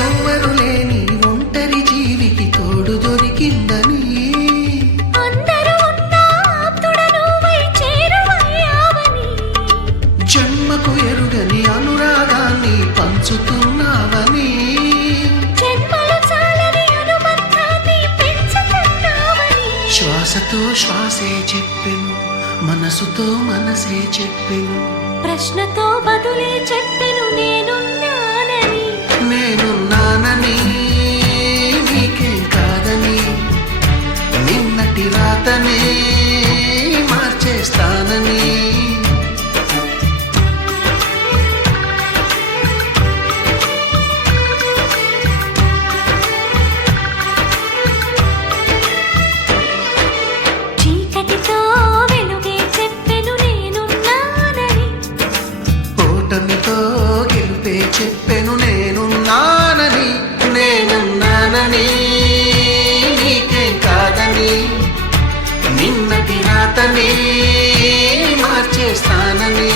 ఎవ్వరు లేని ఒంటరి జీవికి తోడు దొరికిందని, అందరూ ఉన్నా ఆప్తుడ నువ్వై చేరువయ్యావని, జన్మకు ఎరుగని అనురాగాన్ని పంచుతున్నావని, జన్మలు చాలని అనుబంధాన్ని పెంచుతున్నావని, శ్వాసతో శ్వాసే చెప్పెను, మనసుతో మనసే చెప్పెను, ప్రశ్నతో బదులే చెప్పెను నేనున్నానని. నేనున్నానని, నీకేం కాదని, నిన్నటి రాతనే మార్చేస్తానని. చీకటితో వెలుగే చెప్పెను నేనున్నానని, ఓటమితో గెలుపే చెప్పెను నేనున్నానని. నేనున్నానని, నీకేం కాదని, నిన్నటి రాతనే మార్చేస్తానని.